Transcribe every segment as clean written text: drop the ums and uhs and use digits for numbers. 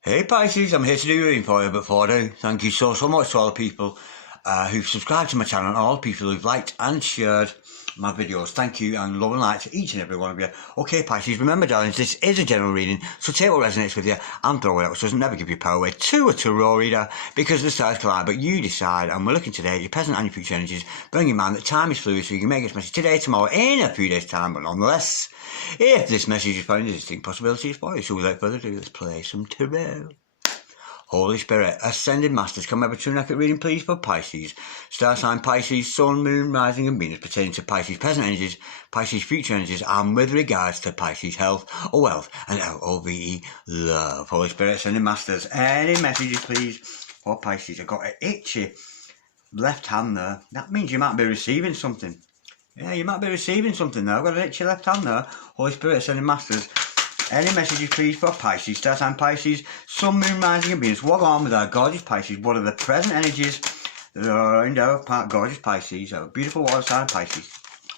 Hey Pisces, I'm here to do your reading for you, but before I do, thank you so much to all the people who've subscribed to my channel and all the people who've liked and shared my videos. Thank you and love and light to each and every one of you. Okay Pisces, remember darlings, this is a general reading, so take what resonates with you and throw it out, so it doesn't never give you power away to a tarot reader because the stars collide, but you decide. And we're looking today at your present and your future energies. Bearing in mind that time is fluid, so you can make this message today, tomorrow, in a few days time, but nonetheless, if this message is found, there's distinct possibilities for you. So without further ado, let's play some tarot. Holy Spirit, Ascended Masters, come have a true and accurate reading, please, for Pisces. Star sign Pisces, Sun, Moon, Rising and Venus pertaining to Pisces present energies, Pisces future energies, and with regards to Pisces health or wealth and LOVE love. Holy Spirit, Ascended Masters, any messages, please, for Pisces. I've got an itchy left hand there. That means you might be receiving something. Yeah, you might be receiving something there. I've got an itchy left hand there. Holy Spirit, Ascended Masters. Any messages, please, for Pisces, Star sign Pisces, Sun, Moon, Rising and Venus. What on with our gorgeous Pisces? What are the present energies that are around our gorgeous Pisces, our beautiful water sign Pisces?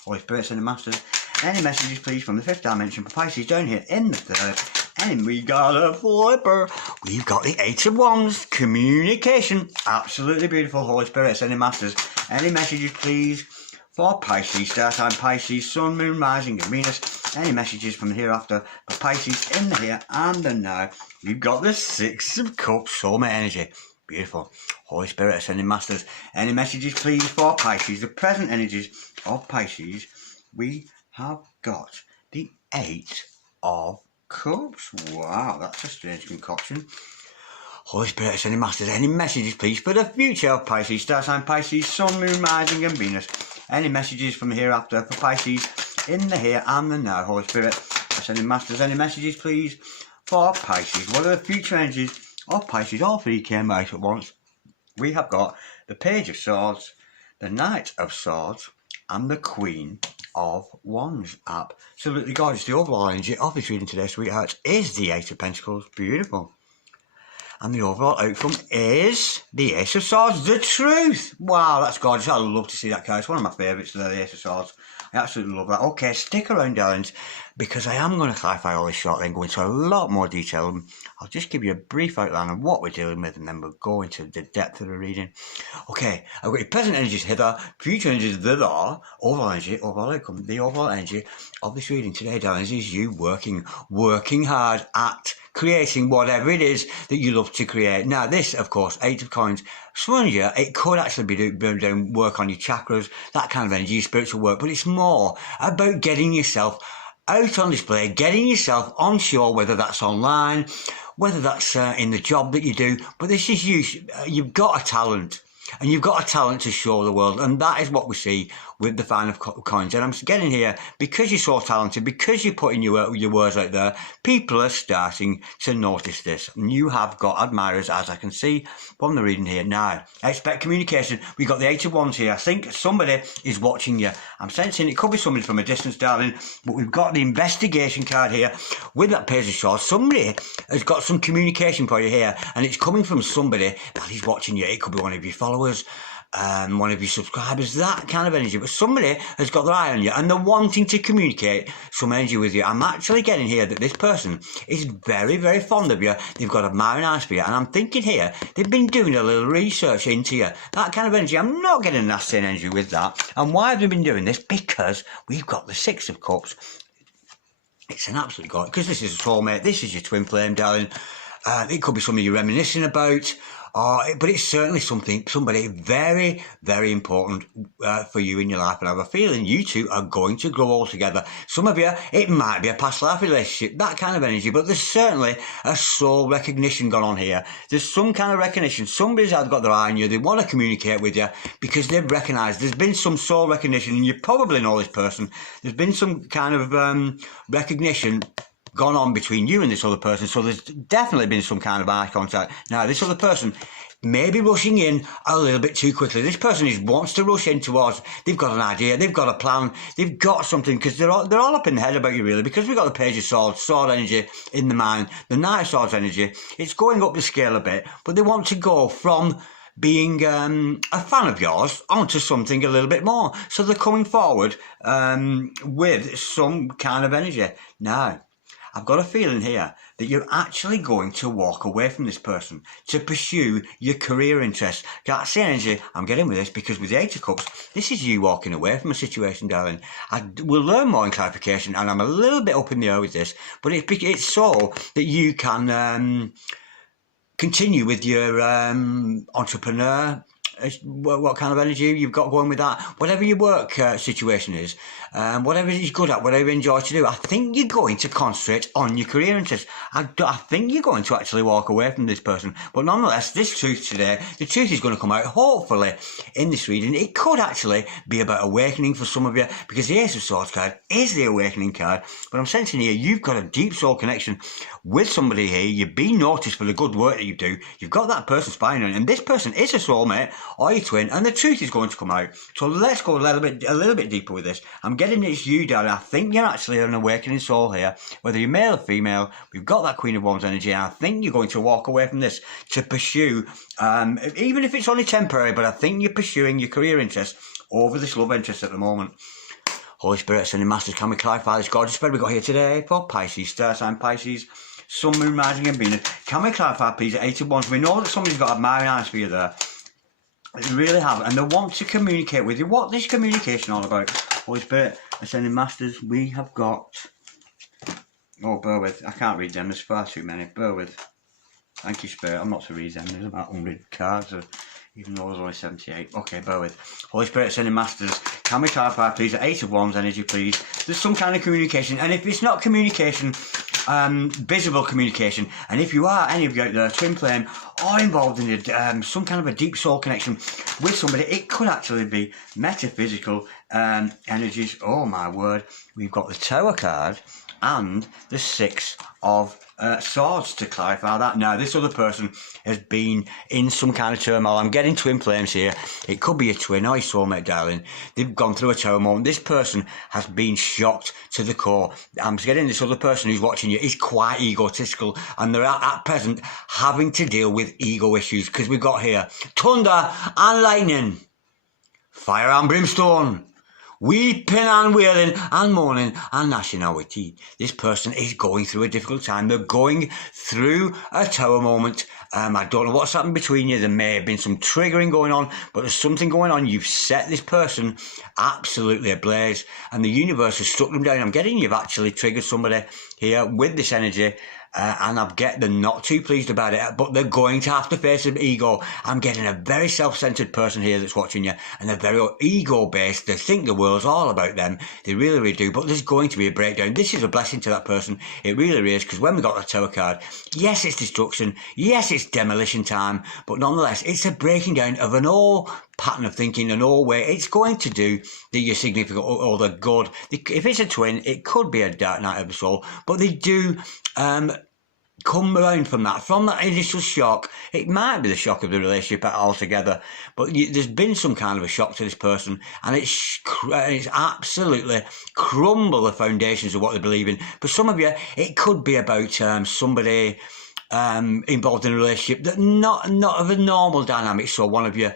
Holy Spirit, and the Masters. Any messages, please, from the fifth dimension for Pisces down here in the third. And we got a flipper. We've got the Eight of Wands. Communication. Absolutely beautiful. Holy Spirit, and the Masters. Any messages, please, for Pisces, Star sign Pisces, Sun, Moon, Rising and Venus. Any messages from the hereafter for Pisces in the here and the now. You've got the Six of Cups, soulmate energy. Beautiful. Holy Spirit, Ascending Masters. Any messages, please, for Pisces, the present energies of Pisces. We have got the Eight of Cups. Wow, that's a strange concoction. Holy Spirit, Ascending Masters. Any messages, please, for the future of Pisces, Star sign Pisces, Sun, Moon, Rising and Venus. Any messages from the hereafter for Pisces in the here and the now. Holy Spirit, Ascending Masters. Any messages, please, for Pisces? What are the future energies of Pisces? All three came out at once. We have got the Page of Swords, the Knight of Swords, and the Queen of Wands. Absolutely gorgeous. The overall energy of this reading today, sweethearts, is the Eight of Pentacles. Beautiful. And the overall outcome is the Ace of Swords, the Truth. Wow, that's gorgeous. I love to see that card. It's one of my favourites, the Ace of Swords. I absolutely love that. Okay, stick around, darlings, because I am going to clarify all this shortly and go into a lot more detail. I'll just give you a brief outline of what we're dealing with, and then we'll go into the depth of the reading. Okay, I've got your present energies hither, future energies thither, overall energy, overall outcome. The overall energy of this reading today, darlings, is you working hard at creating whatever it is that you love to create. Now, this, of course, Eight of Coins, some of you, it could actually be doing work on your chakras, that kind of energy, spiritual work, but it's more about getting yourself out on display, getting yourself on show, whether that's online, whether that's in the job that you do. But this is you. You've got a talent. And you've got a talent to show the world, and that is what we see with the Five of Coins. And I'm getting here because you're so talented, because you're putting your words out there. People are starting to notice this, and you have got admirers, as I can see from the reading here. Now, expect communication. We've got the Eight of Wands here. I think somebody is watching you. I'm sensing it could be somebody from a distance, darling, but we've got the investigation card here with that Page of Swords. Somebody has got some communication for you here, and it's coming from somebody that is watching you. It could be one of your followers, one of your subscribers, that kind of energy. But somebody has got their eye on you and they're wanting to communicate some energy with you. I'm actually getting here that this person is very, very fond of you. They've got admiring eyes for you. And I'm thinking here, they've been doing a little research into you. That kind of energy. I'm not getting that same energy with that. And why have they been doing this? Because we've got the Six of Cups. It's an absolute god. Because this is a soulmate. This is your twin flame, darling. It could be something you're reminiscing about. But it's certainly somebody very, very important for you in your life. And I have a feeling you two are going to grow all together. Some of you, it might be a past life relationship, that kind of energy. But there's certainly a soul recognition going on here. There's some kind of recognition. Somebody's got their eye on you. They want to communicate with you because they've recognised there's been some soul recognition. And you probably know this person. There's been some kind of recognition gone on between you and this other person, so there's definitely been some kind of eye contact. Now, this other person may be rushing in a little bit too quickly. This person wants to rush in towards, they've got an idea, they've got a plan, they've got something, because they're all up in the head about you, really, because we've got the Page of Swords, sword energy in the mind, the Knight of Swords energy. It's going up the scale a bit, but they want to go from being a fan of yours onto something a little bit more. So they're coming forward with some kind of energy. Now, I've got a feeling here that you're actually going to walk away from this person to pursue your career interests. That's the energy I'm getting with this, because with the Eight of Cups, this is you walking away from a situation, darling. We'll learn more in clarification, and I'm a little bit up in the air with this, but it's so that you can continue with your entrepreneur. What kind of energy you've got going with that? Whatever your work situation is, whatever you're good at, whatever you enjoy to do, I think you're going to concentrate on your career interests. I think you're going to actually walk away from this person. But nonetheless, this truth today, the truth is going to come out, hopefully, in this reading. It could actually be about awakening for some of you, because the Ace of Swords card is the awakening card. But I'm sensing here, you've got a deep soul connection with somebody here. You've been noticed for the good work that you do. You've got that person spying on you, and this person is a soulmate or your twin, and the truth is going to come out. So let's go a little bit deeper with this. I'm getting it's you, darling. I think you're actually an awakening soul here, whether you're male or female. We've got that Queen of Wands energy, and I think you're going to walk away from this to pursue, even if it's only temporary, but I think you're pursuing your career interest over this love interest at the moment. Holy Spirit, Sending Masters, can we clarify this gorgeous spread we got here today for Pisces, star sign Pisces, Sun, Moon, Rising and Venus? Can we clarify, please, at 8 of Wands? We know that somebody's got admiring eyes for you there. They really have, and they want to communicate with you. What is communication all about? Holy Spirit, Ascending Masters, we have got... Oh, bear with. I can't read them. There's far too many. Bear with. Thank you, Spirit. I'm not to read them. There's about 100 cards, even though there's only 78. Okay, bear with. Holy Spirit, Ascending Masters, can we clarify, please, at 8 of Wands energy, please? There's some kind of communication, and if it's not communication, visible communication, and if you are, any of you out there, twin flame, or involved in some kind of a deep soul connection with somebody, it could actually be metaphysical energies. Oh my word, we've got the Tower card and the Six of Swords to clarify that. Now, this other person has been in some kind of turmoil. I'm getting twin flames here. It could be a twin or a soulmate, darling. They've gone through a tower moment. This person has been shocked to the core. I'm getting this other person who's watching you is quite egotistical, and they're at present having to deal with ego issues, because we've got here thunder and lightning, fire and brimstone, weeping and wailing and moaning and gnashing our teeth. This person is going through a difficult time. They're going through a tower moment. I don't know what's happened between you. There may have been some triggering going on, but there's something going on. You've set this person absolutely ablaze, and the universe has struck them down. I'm getting you've actually triggered somebody here with this energy. And I get they're not too pleased about it, but they're going to have to face some ego. I'm getting a very self-centered person here that's watching you, and they're very ego-based. They think the world's all about them. They really, really do, but there's going to be a breakdown. This is a blessing to that person. It really is, because when we got the Tower card, yes, it's destruction. Yes, it's demolition time, but nonetheless, it's a breaking down of an old pattern of thinking, an old way. It's going to do your significant other good. If it's a twin, it could be a dark night of the soul, but they do come around from that initial shock. It might be the shock of the relationship altogether, but there's been some kind of a shock to this person, and it's absolutely crumble the foundations of what they believe in. For some of you, it could be about somebody involved in a relationship that not of a normal dynamic. So one of you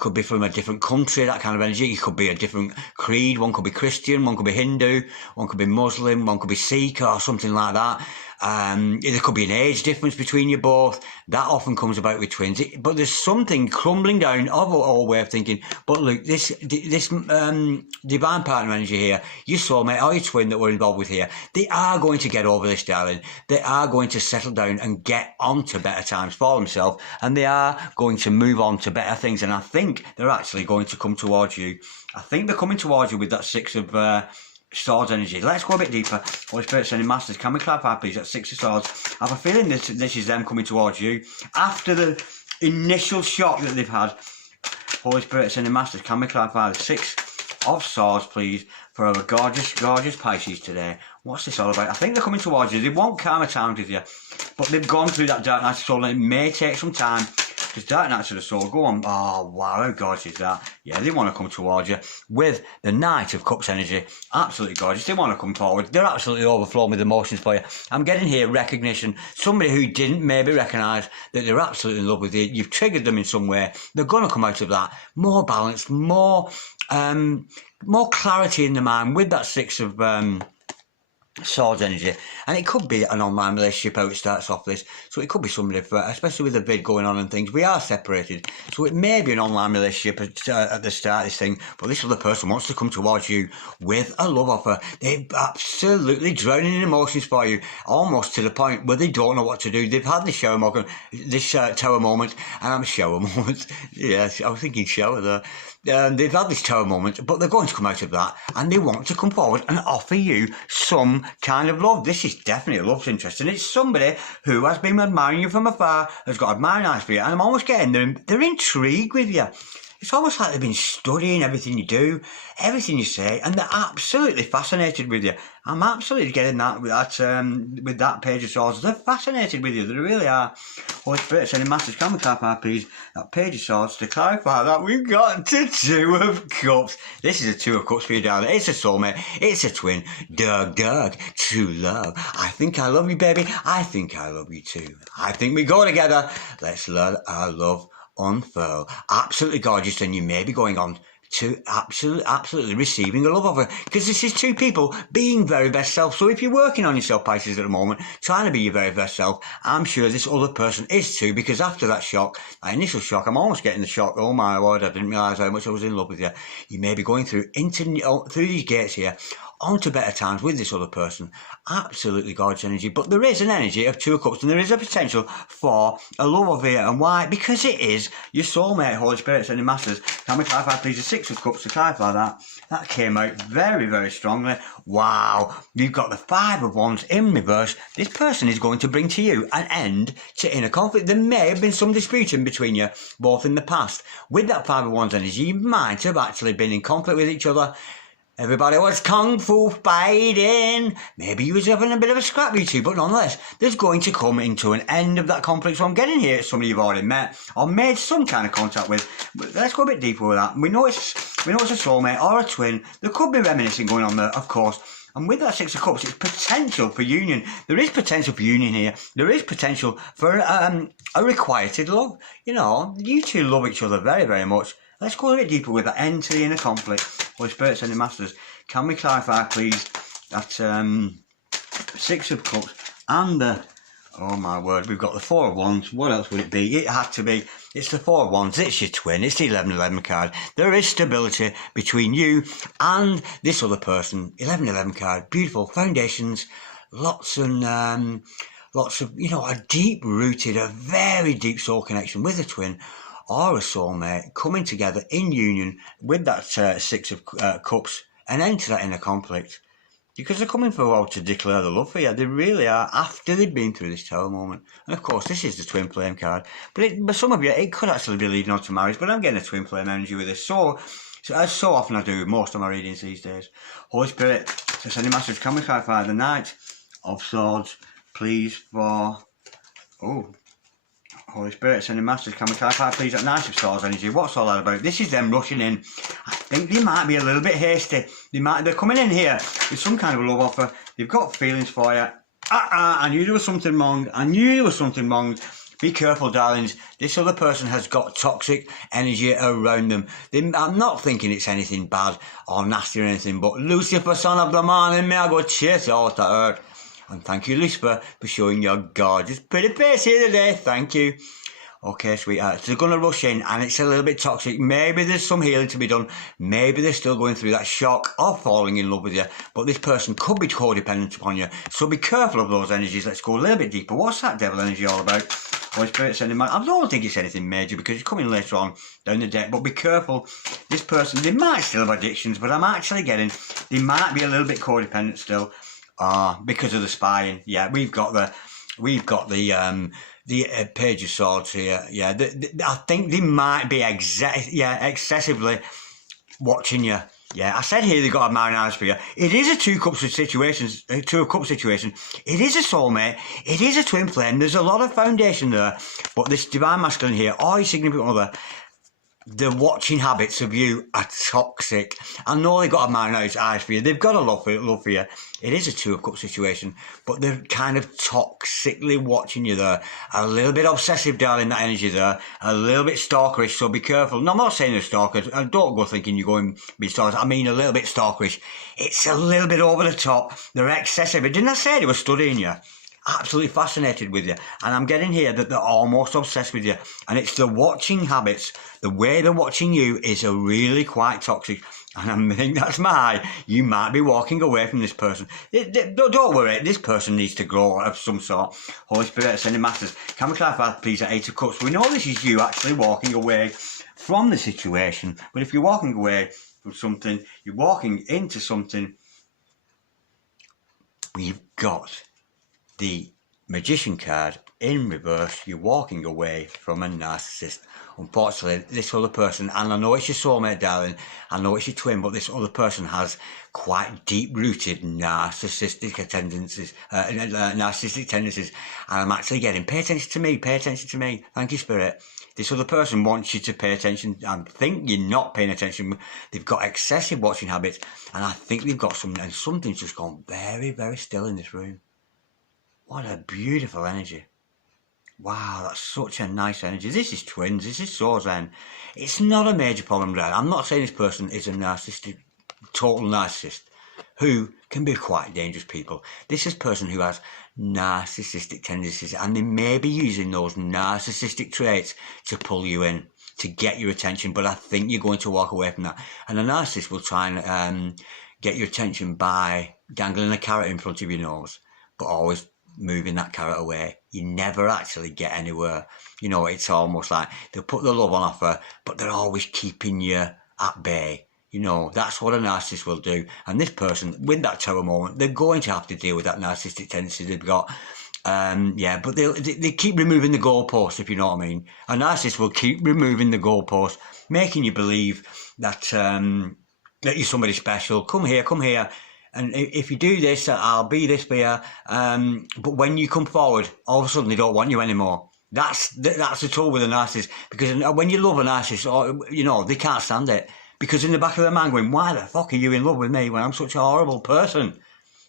could be from a different country, that kind of energy. It could be a different creed. One could be Christian, one could be Hindu, one could be Muslim, one could be Sikh or something like that. There could be an age difference between you both. That often comes about with twins. But there's something crumbling down of an old way of thinking. But look, this divine partner energy here, your soulmate or your twin that we're involved with here, they are going to get over this, darling. They are going to settle down and get on to better times for themselves, and they are going to move on to better things. And I think they're actually going to come towards you. I think they're coming towards you with that Six of Swords energy. Let's go a bit deeper. Holy Spirit, Sending Masters, can we clarify, please, at 6 of Swords? I have a feeling this is them coming towards you after the initial shock that they've had. Holy Spirit, Sending Masters, can we clarify the 6 of Swords, please, for our gorgeous, gorgeous Pisces today? What's this all about? I think they're coming towards you. They won't calm times with you, but they've gone through that dark night of the soul, and it may take some time. Because dark nights of the soul, go on. Oh, wow, how gorgeous is that? Yeah, they want to come towards you with the Knight of Cups energy. Absolutely gorgeous. They want to come forward. They're absolutely overflowing with emotions for you. I'm getting here recognition. Somebody who didn't maybe recognise that they're absolutely in love with you. You've triggered them in some way. They're going to come out of that more balanced, more clarity in the mind with that Six of Swords energy, and it could be an online relationship how it starts off this, so it could be somebody especially with a vid going on and things. We are separated, so it may be an online relationship at the start of this thing, but this other person wants to come towards you with a love offer. They're absolutely drowning in emotions for you, almost to the point where they don't know what to do. They've had this tower moment, and I'm shower moment. Yes, I was thinking shower there. They've had this tower moment, but they're going to come out of that, and they want to come forward and offer you some kind of love. This is definitely a love interest, and it's somebody who has been admiring you from afar, has got admiring eyes for you, and I'm almost getting they're intrigued with you. It's almost like they've been studying everything you do, everything you say, and they're absolutely fascinated with you. I'm absolutely getting that with that Page of Swords. They're fascinated with you. They really are. Holy Spirit, sending masters, can we clarify, please, that Page of Swords to clarify that we've got to Two of Cups. This is a Two of Cups for you, darling. It's a soulmate. It's a twin. Dug, true love. I think I love you, baby. I think I love you too. I think we go together. Let's let our love unfurl. Absolutely gorgeous, and you may be going on to absolutely receiving a love offer, because this is two people being very best self. So if you're working on yourself, Pisces, at the moment, trying to be your very best self, I'm sure this other person is too, because after that shock, that initial shock, I'm almost getting the shock, oh my word, I didn't realise how much I was in love with you. You may be going through these gates here, onto better times with this other person. Absolutely gorgeous energy, but there is an energy of Two of Cups, and there is a potential for a love of here. And why? Because it is your soulmate, Holy Spirit, sending masters. Can we clarify, please, the Six of Cups to clarify that? That came out very, very strongly. Wow, you've got the Five of Wands in reverse. This person is going to bring to you an end to inner conflict. There may have been some disputing between you, both in the past. With that Five of Wands energy, you might have actually been in conflict with each other. Everybody was kung fu fighting. Maybe you was having a bit of a scrap, you two, but nonetheless, there's going to come into an end of that conflict. So I'm getting here at somebody you've already met or made some kind of contact with. But let's go a bit deeper with that. We know it's a soulmate or a twin. There could be reminiscing going on there, of course. And with that Six of Cups, it's potential for union. There is potential for union here. There is potential for a requited love. You know, you two love each other very, very much. Let's go a bit deeper with that end to the inner conflict. Holy Spirit, sending masters, can we clarify, please, that Six of Cups and the, oh my word, we've got the Four of Wands. What else would it be? It had to be, it's the Four of Wands, it's your twin, it's the 11-11 card. There is stability between you and this other person. 11-11 card, beautiful foundations, lots of, you know, a deep-rooted, a very deep soul connection with a twin or a soulmate coming together in union with that Six of Cups and enter that inner conflict. Because they're coming forward to declare the love for you. They really are, after they've been through this tower moment. And of course, this is the twin flame card. But some of you, it could actually be leading on to marriage, but I'm getting a twin flame energy with this. So as so often I do with most of my readings these days. Holy Spirit, so sending message, can we clarify the Knight of Swords, please, for... Oh... Holy Spirit, sending masters, can we clarify, please, that Knight of Swords energy? What's all that about? This is them rushing in. I think they might be a little bit hasty. They're coming in here with some kind of love offer. They've got feelings for you. I knew there was something wrong. I knew there was something wrong. Be careful, darlings. This other person has got toxic energy around them. I'm not thinking it's anything bad or nasty or anything, but Lucifer, son of the morning, may I go chase all to earth. And thank you, Lucifer, for showing your gorgeous pretty face here today. Thank you. Okay, sweetheart. So they're going to rush in, and it's a little bit toxic. Maybe there's some healing to be done. Maybe they're still going through that shock of falling in love with you. But this person could be codependent upon you. So be careful of those energies. Let's go a little bit deeper. What's that devil energy all about? Holy Spirit sending man. I don't think it's anything major because it's coming later on down the deck. But be careful. This person, they might still have addictions, but I'm actually getting, they might be a little bit codependent still. Because of the spying. Yeah, we've got the Page of Swords here. Yeah, I think they might be excessively watching you. Yeah, I said here they've got admiring eyes for you. It is a Two of Cups situation. It is a soulmate. It is a twin flame. There's a lot of foundation there. But this divine masculine here, or your significant other, the watching habits of you are toxic. I know they've got a man out eyes for you. They've got a love for you. It is a Two of Cups situation, but they're kind of toxically watching you there. A little bit obsessive, darling, that energy there. A little bit stalkerish, so be careful. No, I'm not saying they're stalkers. Don't go thinking you're going to be stalkers. I mean a little bit stalkerish. It's a little bit over the top. They're excessive. Didn't I say they were studying you? Absolutely fascinated with you, and I'm getting here that they're almost obsessed with you, and it's the watching habits. The way they're watching you is a really quite toxic, and I think that's you might be walking away from this person. Don't worry, this person needs to grow of some sort. Holy Spirit, Ascending Masters, can we clarify please at 8 of Cups? We know this is you actually walking away from the situation, but if you're walking away from something, you're walking into something, you've got the Magician card in reverse. You're walking away from a narcissist. Unfortunately, this other person, and I know it's your soulmate, darling, I know it's your twin, but this other person has quite deep-rooted narcissistic tendencies, and I'm actually getting, pay attention to me, thank you, Spirit. This other person wants you to pay attention. I think you're not paying attention. They've got excessive watching habits, and I think they've got some, and something's just gone very, very still in this room. What a beautiful energy. Wow, that's such a nice energy. This is twins. This is so zen. It's not a major problem, Dad. I'm not saying this person is a narcissistic, total narcissist, who can be quite dangerous people. This is a person who has narcissistic tendencies, and they may be using those narcissistic traits to pull you in, to get your attention, but I think you're going to walk away from that. And a narcissist will try and get your attention by dangling a carrot in front of your nose, but always moving that carrot away. You never actually get anywhere. You know, it's almost like they'll put the love on offer, but they're always keeping you at bay. You know, that's what a narcissist will do. And this person, with that terror moment, they're going to have to deal with that narcissistic tendency they've got. But they keep removing the goalposts, if you know what I mean. A narcissist will keep removing the goalposts, making you believe that that you're somebody special. Come here. And if you do this, I'll be this for you. But when you come forward, all of a sudden they don't want you anymore. That's the trouble with a narcissist. Because when you love a narcissist, they can't stand it. Because in the back of their mind going, why the fuck are you in love with me when I'm such a horrible person?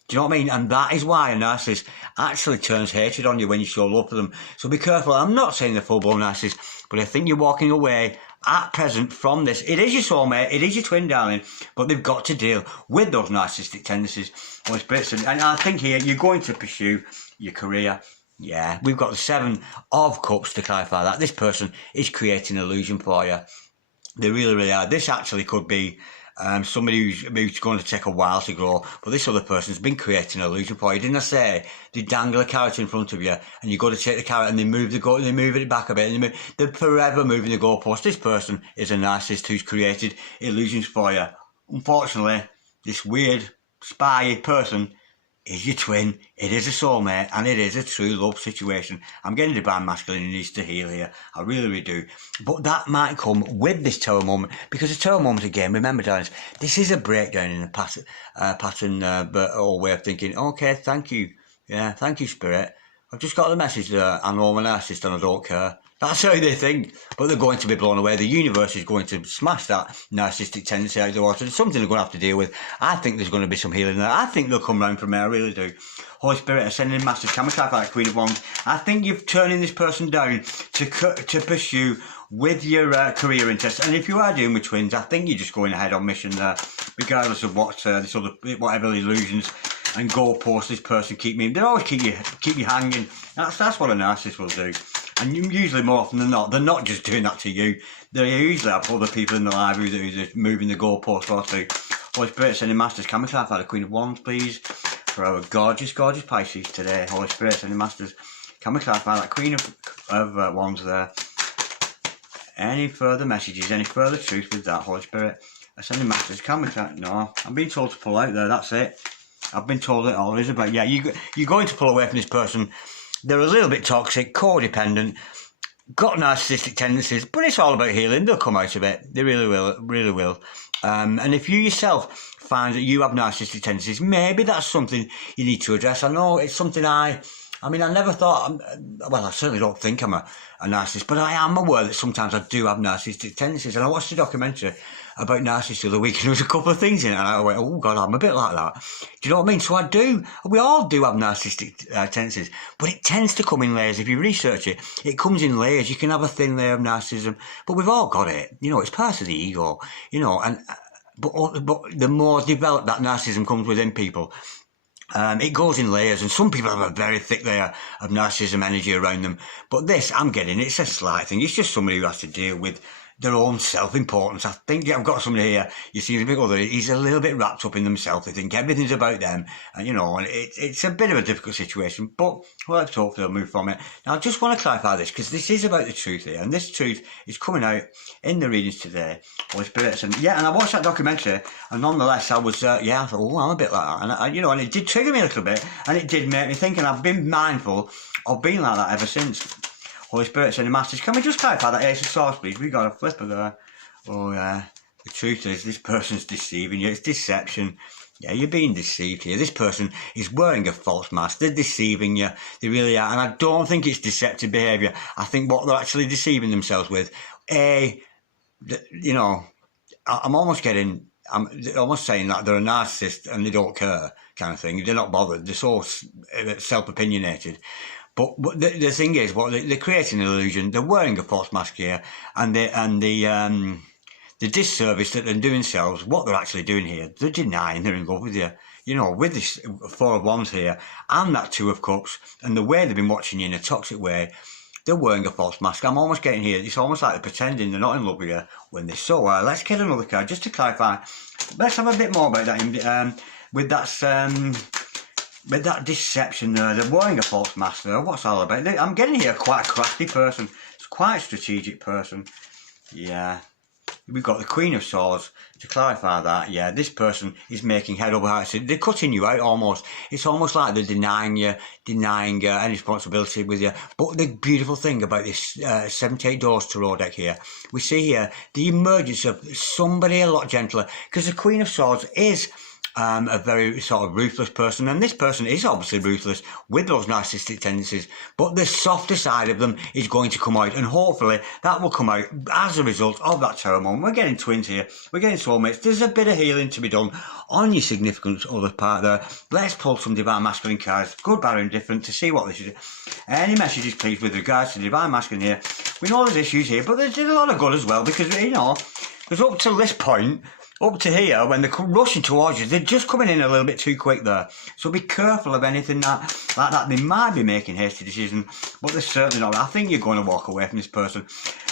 Do you know what I mean? And that is why a narcissist actually turns hatred on you when you show love for them. So be careful. I'm not saying they're full-blown narcissist, but I think you're walking away at present from this. It is your soulmate, it is your twin, darling, but they've got to deal with those narcissistic tendencies. And I think here you're going to pursue your career. Yeah, we've got the 7 of Cups to clarify that. This person is creating an illusion for you. They really, really are. This actually could be somebody who's going to take a while to grow, but this other person's been creating an illusion for you. Didn't I say they dangle a carrot in front of you and you got to take the carrot and they move it back a bit, and they're forever moving the goalpost. This person is a narcissist who's created illusions for you. Unfortunately, this weird spy person is your twin, it is a soulmate, and it is a true love situation. I'm getting divine masculine who needs to heal here. I really, really do. But that might come with this terror moment, because the terror moment, again, remember, darlings, this is a breakdown in the pattern or way of thinking. Okay, thank you. Yeah, thank you, Spirit. I've just got the message that I know I'm a narcissist and I don't care. That's how they think, but they're going to be blown away. The universe is going to smash that narcissistic tendency out of the water. It's something they're going to have to deal with. I think there's going to be some healing there. I think they'll come round from there, I really do. Holy Spirit, Ascending Masters, can we clarify that Queen of Wands? I think you're turning this person down to pursue with your career interests. And if you are doing with twins, I think you're just going ahead on mission there, regardless of what whatever illusions and goalposts this person keep me. They always keep you hanging. That's what a narcissist will do. And usually, more often than not, they're not just doing that to you. They usually have other people in the life who's are moving the goalpost or two. Holy Spirit, Ascending Masters, can we clarify the Queen of Wands, please? For our gorgeous, gorgeous Pisces today. Holy Spirit, Ascending Masters, can we clarify that Queen of Wands there? Any further messages, any further truth with that, Holy Spirit? Ascending Masters, can we clarify? No, I'm being told to pull out there, that's it. I've been told it all is about. Yeah, you're going to pull away from this person. They're a little bit toxic, codependent, got narcissistic tendencies, but it's all about healing. They'll come out of it. They really will, really will. And if you yourself find that you have narcissistic tendencies, maybe that's something you need to address. I know it's something I I mean, I never thought, well, I certainly don't think I'm a narcissist, but I am aware that sometimes I do have narcissistic tendencies. And I watched a documentary about narcissists the other week, and there was a couple of things in it, and I went, oh, God, I'm a bit like that. Do you know what I mean? So I do, we all do have narcissistic tendencies, but it tends to come in layers. If you research it, it comes in layers. You can have a thin layer of narcissism, but we've all got it. You know, it's part of the ego, you know, and but the more developed that narcissism comes within people, it goes in layers, and some people have a very thick layer of narcissism energy around them. But this, I'm getting, it's a slight thing. It's just somebody who has to deal with their own self-importance. I think I've got somebody here, you see, a bit older, he's a little bit wrapped up in themselves. They think everything's about them, and you know, and it's a bit of a difficult situation, but well, let's hope they'll move from it. Now, I just want to clarify this, because this is about the truth here, and this truth is coming out in the readings today. Holy Spirit, and yeah, and I watched that documentary, and nonetheless, I was, I thought, oh, I'm a bit like that, and you know, and it did trigger me a little bit, and it did make me think, and I've been mindful of being like that ever since. Holy Spirit, sending masters. Can we just clarify that Ace of Swords, please? We got a flipper there. Oh, yeah. The truth is, this person's deceiving you. It's deception. Yeah, you're being deceived here. This person is wearing a false mask. They're deceiving you. They really are. And I don't think it's deceptive behaviour. I think what they're actually deceiving themselves with, you know, I'm almost saying that they're a narcissist and they don't care, kind of thing. They're not bothered. They're so self-opinionated. But the thing is, they're creating an illusion. They're wearing a false mask here, and the disservice that they're doing themselves, what they're actually doing here, they're denying they're in love with you. You know, with this Four of Wands here, and that Two of Cups, and the way they've been watching you in a toxic way, they're wearing a false mask. I'm almost getting here, it's almost like they're pretending they're not in love with you when they're so. Let's get another card, just to clarify. Let's have a bit more about that, with that deception there. They're wearing a false mask there. What's all about? I'm getting here quite a crafty person. It's quite a strategic person. Yeah. We've got the Queen of Swords. To clarify that, yeah, this person is making head over heart. They're cutting you out almost. It's almost like they're denying any responsibility with you. But the beautiful thing about this 78 Doors Tarot deck here, we see here the emergence of somebody a lot gentler, because the Queen of Swords is a very sort of ruthless person, and this person is obviously ruthless with those narcissistic tendencies, but the softer side of them is going to come out, and hopefully that will come out as a result of that tarot moment. We're getting twins here, we're getting soulmates. There's a bit of healing to be done on your significant other part there. Let's pull some Divine Masculine cards, good, bad, or indifferent, to see what this is. Any messages, please, with regards to Divine Masculine here. We know there's issues here, but there's a lot of good as well, because, you know, because up to this point, up to here, when they're rushing towards you, they're just coming in a little bit too quick there. So be careful of anything like that. They might be making hasty decisions, but they're certainly not. I think you're going to walk away from this person.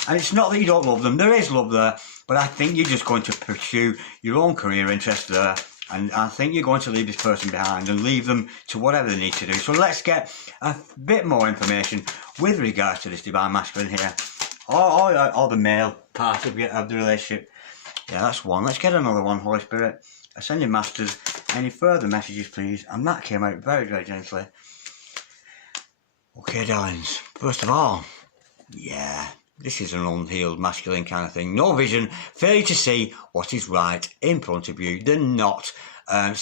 And it's not that you don't love them. There is love there. But I think you're just going to pursue your own career interest there. And I think you're going to leave this person behind and leave them to whatever they need to do. So let's get a bit more information with regards to this Divine Masculine here. Or the male part of the relationship. Yeah, that's one. Let's get another one, Holy Spirit. Ascending Masters. Any further messages, please? And that came out very, very gently. Okay, darlings. First of all, yeah, this is an unhealed masculine kind of thing. No vision, failure to see what is right in front of you. They're not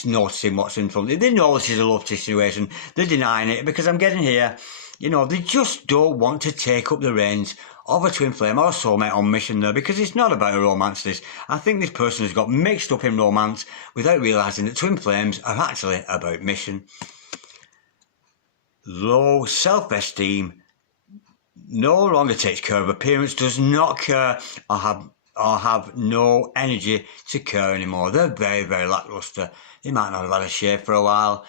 noticing what's in front of you. They know this is a love situation. They're denying it, because I'm getting here, you know, they just don't want to take up the reins of a twin flame or a soulmate on mission there, because it's not about a romance, this. I think this person has got mixed up in romance without realising that twin flames are actually about mission. Low self-esteem, no longer takes care of appearance, does not care or have no energy to care anymore. They're very, very lacklustre. They might not have had a shave for a while.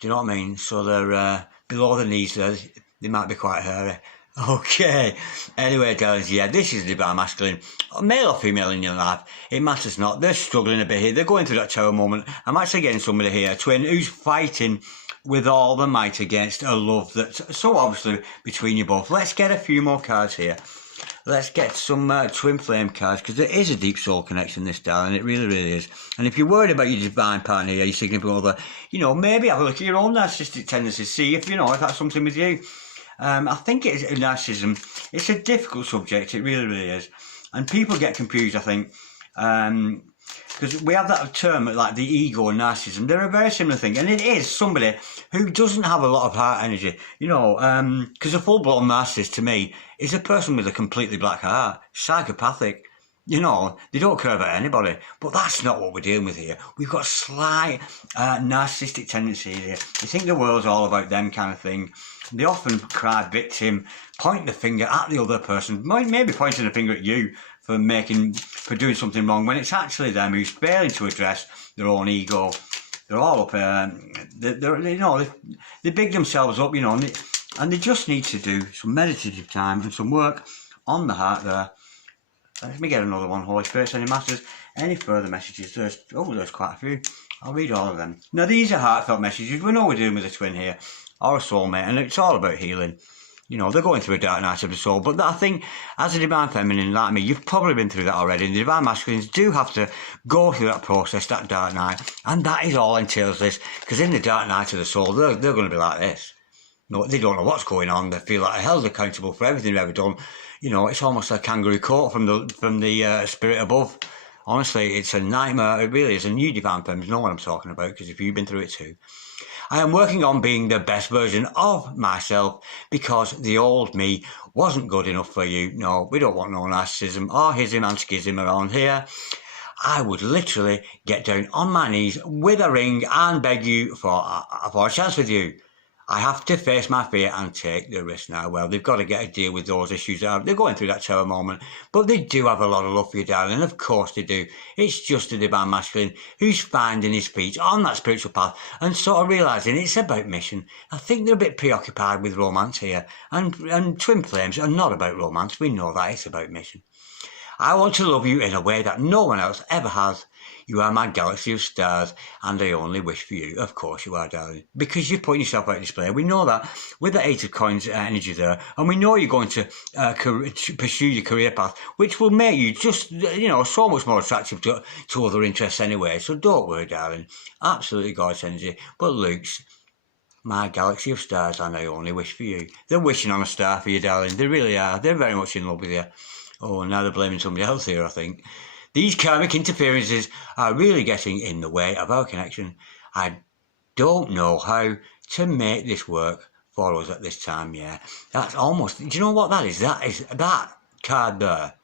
Do you know what I mean? So they're below the knees there. They might be quite hairy. Okay. Anyway, darlings, yeah, this is Divine Masculine. Male or female in your life, it matters not. They're struggling a bit here. They're going through that terror moment. I'm actually getting somebody here, a twin, who's fighting with all the might against a love that's so obviously between you both. Let's get a few more cards here. Let's get some twin flame cards, because there is a deep soul connection this, darling. It really, really is. And if you're worried about your divine partner here, your significant other, you know, maybe have a look at your own narcissistic tendencies. See if, you know, if that's something with you. I think it's narcissism. It's a difficult subject. It really, really is. And people get confused, I think. Because we have that term like the ego and narcissism. They're a very similar thing, and it is somebody who doesn't have a lot of heart energy. Because a full-blown narcissist to me is a person with a completely black heart, psychopathic. They don't care about anybody. But that's not what we're dealing with here. We've got slight narcissistic tendency here. They think the world's all about them kind of thing. They often cry victim, point the finger at the other person, maybe pointing the finger at you for doing something wrong, when it's actually them who's failing to address their own ego. They're all up, they big themselves up, and they just need to do some meditative time and some work on the heart there. Let me get another one. Holy Spirit, any masters, any further messages? There's quite a few. I'll read all of them. Now, these are heartfelt messages. We know we're dealing with a twin here, or a soulmate, and it's all about healing. They're going through a dark night of the soul, but I think as a divine feminine like me, you've probably been through that already. And the divine masculines do have to go through that process, that dark night, and that is all entails this. Because in the dark night of the soul, they're going to be like this. They don't know what's going on. They feel like they're held accountable for everything they've ever done. It's almost like a kangaroo court from the spirit above. Honestly, it's a nightmare. It really is. And you divine femmes know what I'm talking about, because if you've been through it too. I am working on being the best version of myself, because the old me wasn't good enough for you. No, we don't want no narcissism or hism and schism around here. I would literally get down on my knees with a ring and beg you for a chance with you. I have to face my fear and take the risk now. Well, they've got to get a deal with those issues. They're going through that terror moment. But they do have a lot of love for you, darling. Of course they do. It's just a divine masculine who's finding his feet on that spiritual path and sort of realising it's about mission. I think they're a bit preoccupied with romance here. And twin flames are not about romance. We know that. It's about mission. I want to love you in a way that no one else ever has. You are my galaxy of stars, and I only wish for you. Of course you are, darling. Because you're putting yourself out on display. We know that with the Eight of Coins energy there, and we know you're going to pursue your career path, which will make you just, so much more attractive to other interests anyway. So don't worry, darling. Absolutely gorgeous energy. But Luke's my galaxy of stars, and I only wish for you. They're wishing on a star for you, darling. They really are. They're very much in love with you. Oh, now they're blaming somebody else here, I think. These karmic interferences are really getting in the way of our connection. I don't know how to make this work for us at this time, yeah. That's almost, do you know what that is? That card there.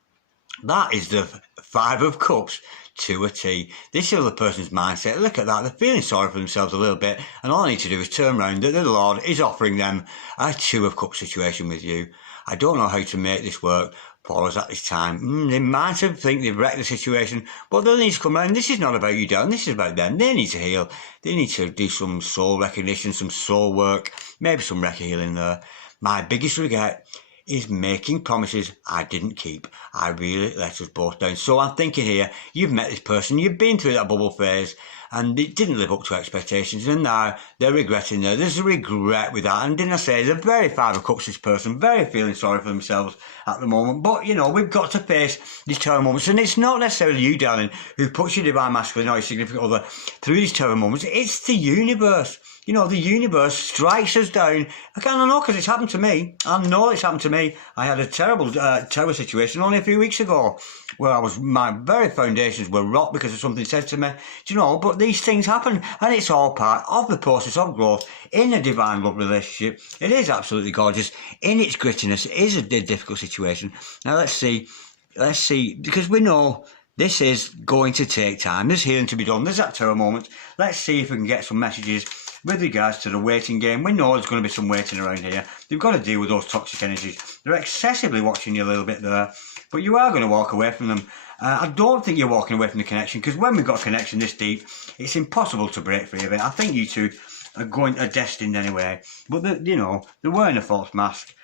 That is the Five of Cups to a T. This is the person's mindset. Look at that. They're feeling sorry for themselves a little bit, and all I need to do is turn around. The Lord is offering them a Two of Cups situation with you. I don't know how to make this work for us at this time. They might have think they've wrecked the situation, but they'll need to come around. This is not about you, darling. This is about them. They need to heal. They need to do some soul recognition, some soul work, maybe some record healing there. My biggest regret is making promises I didn't keep. I really let us both down. So I'm thinking here, you've met this person, you've been through that bubble phase, and it didn't live up to expectations, and now they're regretting there. There's a regret with that, and didn't I say, they're very Five of Cups, this person, very feeling sorry for themselves at the moment. But, we've got to face these terror moments, and it's not necessarily you, darling, who puts your divine masculine or your significant other through these terror moments. It's the universe. The universe strikes us down. I don't know, because it's happened to me. I know it's happened to me. I had a terrible situation only a few weeks ago where my very foundations were rocked because of something said to me. But these things happen, and it's all part of the process of growth in a divine love relationship. It is absolutely gorgeous in its grittiness. It is a difficult situation. Now let's see, because we know this is going to take time. There's healing to be done. There's that terror moment. Let's see if we can get some messages with regards to the waiting game. We know there's going to be some waiting around here. They've got to deal with those toxic energies. They're excessively watching you a little bit there, but you are going to walk away from them. I don't think you're walking away from the connection, because when we've got a connection this deep, it's impossible to break free of it. I think you two are destined anyway. But they're wearing a false mask.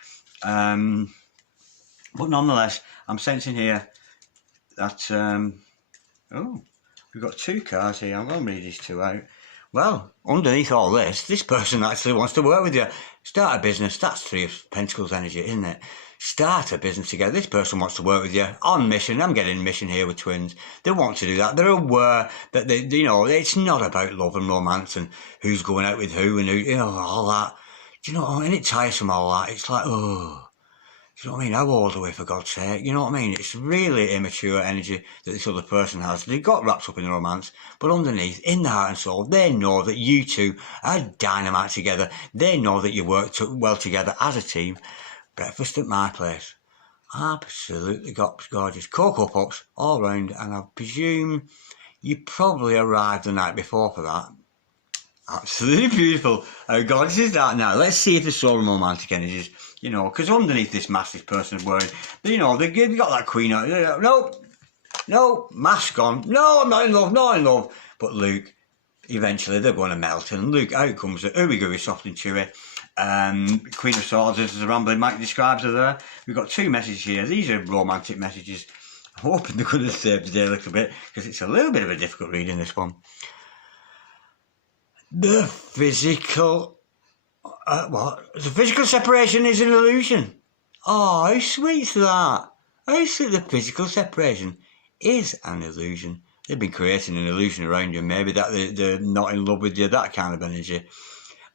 But nonetheless, I'm sensing here that we've got two cards here. I'm going to read these two out. Well, underneath all this person actually wants to work with you. Start a business. That's Three of Pentacles energy, isn't it? Start a business together. This person wants to work with you on mission. I'm getting mission here with twins. They want to do that. They're aware that it's not about love and romance and who's going out with who and who, all that. And it's tiresome, all that. It's like, You know what I mean? How old are we, for God's sake? You know what I mean? It's really immature energy that this other person has. They got wrapped up in the romance, but underneath, in the heart and soul, they know that you two are dynamite together. They know that you work well together as a team. Breakfast at my place. Absolutely gorgeous. Cocoa Pops all round, and I presume you probably arrived the night before for that. Absolutely beautiful. How gorgeous is that? Now, let's see if there's so romantic energies, you know, because underneath this mask this person is wearing, you know, they've got that queen out. No, mask on. No, I'm not in love. But Luke, eventually they're going to melt, and Luke, out comes the ooey-gooey, soft and chewy. Queen of Swords, as the rambling Mike describes her there. We've got two messages here. These are romantic messages. I'm hoping they're going to save the day a little bit, because it's a little bit of a difficult reading, this one. The physical separation is an illusion. Oh, how sweet's that? How sweet. The physical separation is an illusion. They've been creating an illusion around you, maybe that they're not in love with you, that kind of energy.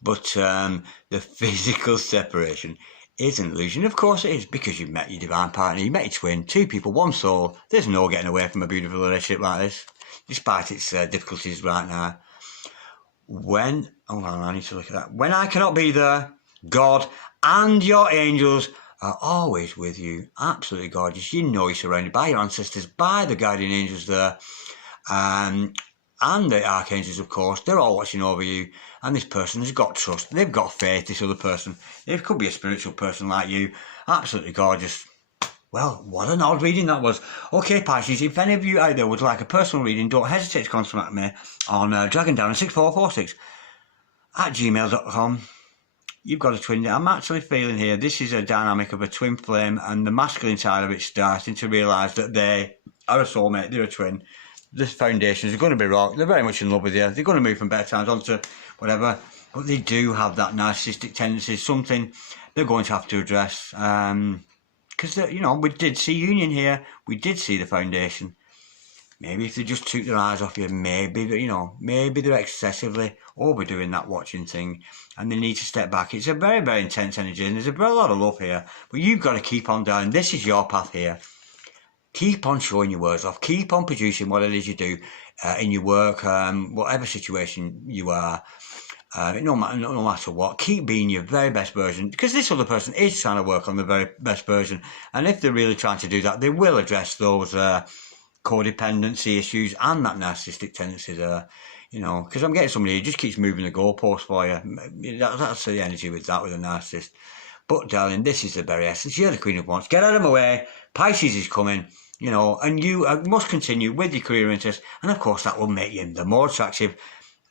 But the physical separation is an illusion. Of course it is, because you've met your divine partner, you met your twin, two people, one soul. There's no getting away from a beautiful relationship like this, despite its difficulties right now. Hold on, I need to look at that. When I cannot be there, God and your angels are always with you. Absolutely gorgeous. You know you're surrounded by your ancestors, by the guardian angels there, and the archangels, of course. They're all watching over you, and this person has got trust. They've got faith, this other person. It could be a spiritual person like you. Absolutely gorgeous. Well, what an odd reading that was. Okay, Pisces, if any of you out there would like a personal reading, don't hesitate to contact me on dragondown6446@gmail.com. You've got a twin. I'm actually feeling here, this is a dynamic of a twin flame, and the masculine side of it starting to realise that they are a soulmate, they're a twin. The foundations are going to be rock. They're very much in love with you. They're going to move from better times onto whatever. But they do have that narcissistic tendency, something they're going to have to address. Because, you know, we did see union here. We did see the foundation. Maybe if they just took their eyes off you, maybe they're excessively overdoing that watching thing, and they need to step back. It's a very, very intense energy, and there's a lot of love here. But you've got to keep on down. This is your path here. Keep on showing your words off. Keep on producing what it is you do in your work, whatever situation you are. No matter what, keep being your very best version, because this other person is trying to work on the very best version, and if they're really trying to do that, they will address those codependency issues and that narcissistic tendency there, you know, because I'm getting somebody who just keeps moving the goalpost for you. That's the energy with a narcissist. But darling, this is the very essence. You're the Queen of Wands. Get out of my way. Pisces is coming, you know, and you must continue with your career interests, and of course that will make you the more attractive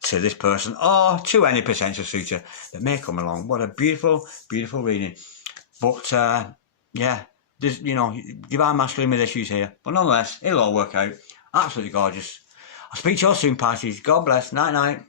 to this person or to any potential suitor that may come along. What a beautiful, beautiful reading. But yeah, there's, you know, divine masculine with issues here, but nonetheless, it'll all work out. Absolutely gorgeous. I'll speak to you all soon, Pisces. God bless. Night night.